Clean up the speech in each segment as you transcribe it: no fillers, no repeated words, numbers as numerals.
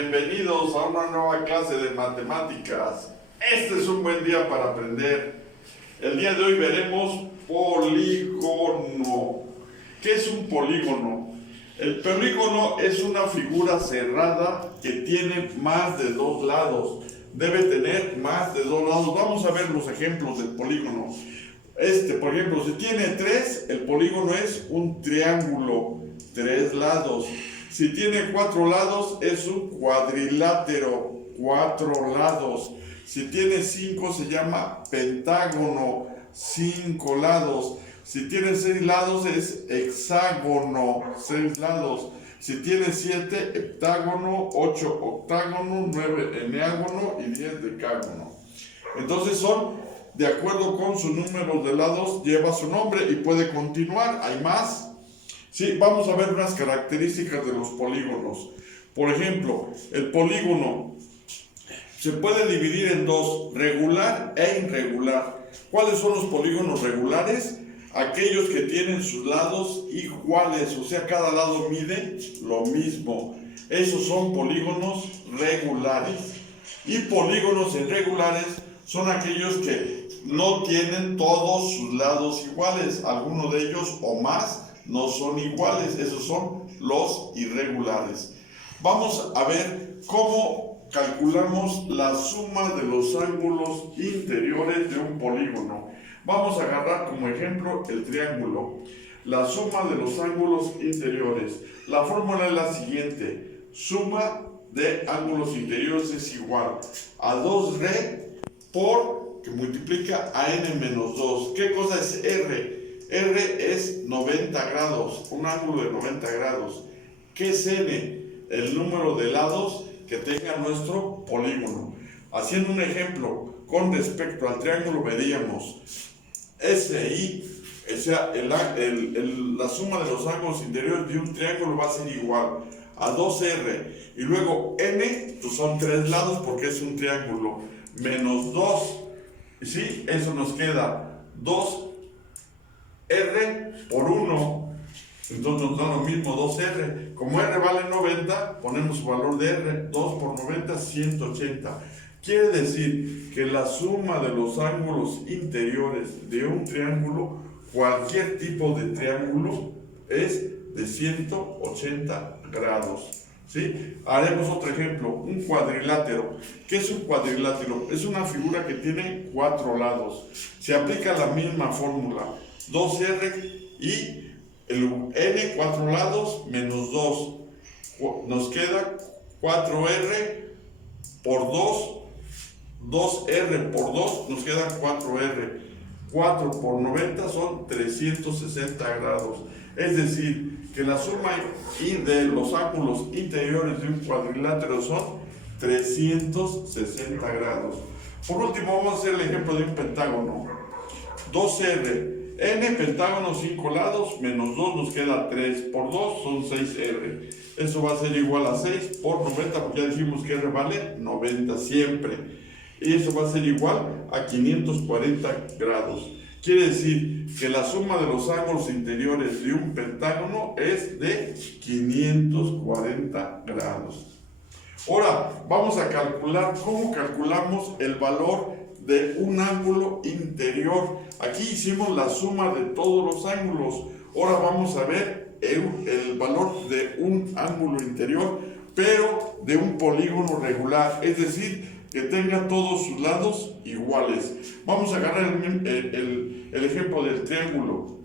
bienvenidos a una nueva clase de matemáticas. Este es un buen día para aprender. El día de hoy veremos polígono. ¿Qué es un polígono? El polígono es una figura cerrada que tiene más de dos lados. Debe tener más de dos lados. Vamos a ver los ejemplos del polígono. Por ejemplo, si tiene tres, el polígono es un triángulo, tres lados. Si tiene cuatro lados, es un cuadrilátero, cuatro lados. Si tiene cinco, se llama pentágono, cinco lados. Si tiene seis lados, es hexágono, seis lados. Si tiene siete, heptágono, ocho octágono, nueve eneágono y 10 decágono. Entonces son, de acuerdo con su número de lados, lleva su nombre y puede continuar. ¿Hay más? Sí, vamos a ver unas características de los polígonos. Por ejemplo, el polígono se puede dividir en dos, regular e irregular. ¿Cuáles son los polígonos regulares? Aquellos que tienen sus lados iguales, o sea, cada lado mide lo mismo. Esos son polígonos regulares. Y polígonos irregulares son aquellos que no tienen todos sus lados iguales. Algunos de ellos o más no son iguales. Esos son los irregulares. Vamos a ver cómo calculamos la suma de los ángulos interiores de un polígono. Vamos a agarrar como ejemplo el triángulo. La suma de los ángulos interiores. La fórmula es la siguiente. Suma de ángulos interiores es igual a 2r por, que multiplica a n menos 2. ¿Qué cosa es r? R es 90 grados, un ángulo de 90 grados. ¿Qué es n? El número de lados que tenga nuestro polígono. Haciendo un ejemplo, con respecto al triángulo veríamos SI, o sea, la suma de los ángulos interiores de un triángulo va a ser igual a 2r. Y luego n, pues son tres lados porque es un triángulo, menos 2. ¿Sí? Eso nos queda 2r por 1. Entonces nos da lo mismo 2r. Como r vale 90, ponemos su valor de r. 2 por 90, 180. Quiere decir que la suma de los ángulos interiores de un triángulo, cualquier tipo de triángulo, es de 180 grados. ¿Sí? Haremos otro ejemplo, un cuadrilátero. ¿Qué es un cuadrilátero? Es una figura que tiene cuatro lados. Se aplica la misma fórmula, 2r y el n, cuatro lados, menos 2. Nos queda 4r por 2, 2r por 2, nos queda 4r. 4 por 90 son 360 grados. Es decir, que la suma de los ángulos interiores de un cuadrilátero son 360 grados. Por último, vamos a hacer el ejemplo de un pentágono. 2r, n pentágono 5 lados, menos 2 nos queda 3, por 2 son 6r. Eso va a ser igual a 6 por 90, porque ya dijimos que r vale 90 siempre. Y eso va a ser igual a 540 grados. Quiere decir que la suma de los ángulos interiores de un pentágono es de 540 grados. Ahora vamos a calcular cómo calculamos el valor de un ángulo interior. Aquí hicimos la suma de todos los ángulos. Ahora vamos a ver el valor de un ángulo interior, pero de un polígono regular, es decir, que tenga todos sus lados iguales. Vamos a agarrar el ejemplo del triángulo.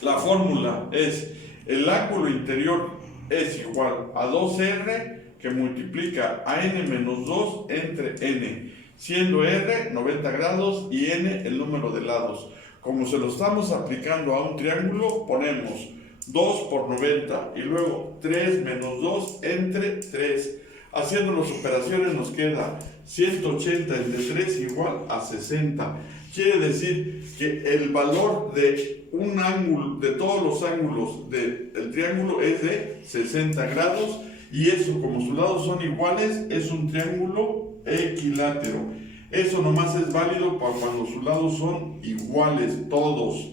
La fórmula es, el ángulo interior es igual a 2r que multiplica a n menos 2 entre n, siendo r 90 grados y n el número de lados. Como se lo estamos aplicando a un triángulo, ponemos 2 por 90 y luego 3 menos 2 entre 3. Haciendo las operaciones nos queda 180 entre 3 igual a 60. Quiere decir que el valor de un ángulo, de todos los ángulos del triángulo es de 60 grados, y eso, como sus lados son iguales, es un triángulo equilátero. Eso nomás es válido para cuando sus lados son iguales, todos.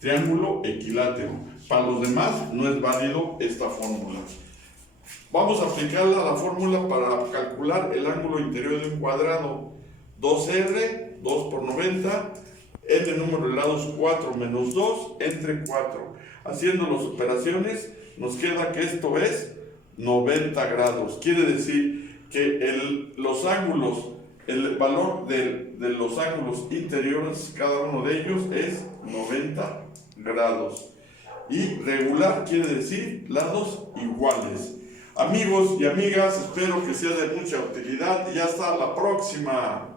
Triángulo equilátero. Para los demás no es válido esta fórmula. Vamos a aplicarla a la fórmula para calcular el ángulo interior de un cuadrado. 2R, 2 por 90, n número de lados 4 menos 2, entre 4. Haciendo las operaciones, nos queda que esto es 90 grados. Quiere decir que los ángulos, el valor de los ángulos interiores, cada uno de ellos es 90 grados. Y regular quiere decir lados iguales. Amigos y amigas, espero que sea de mucha utilidad y hasta la próxima.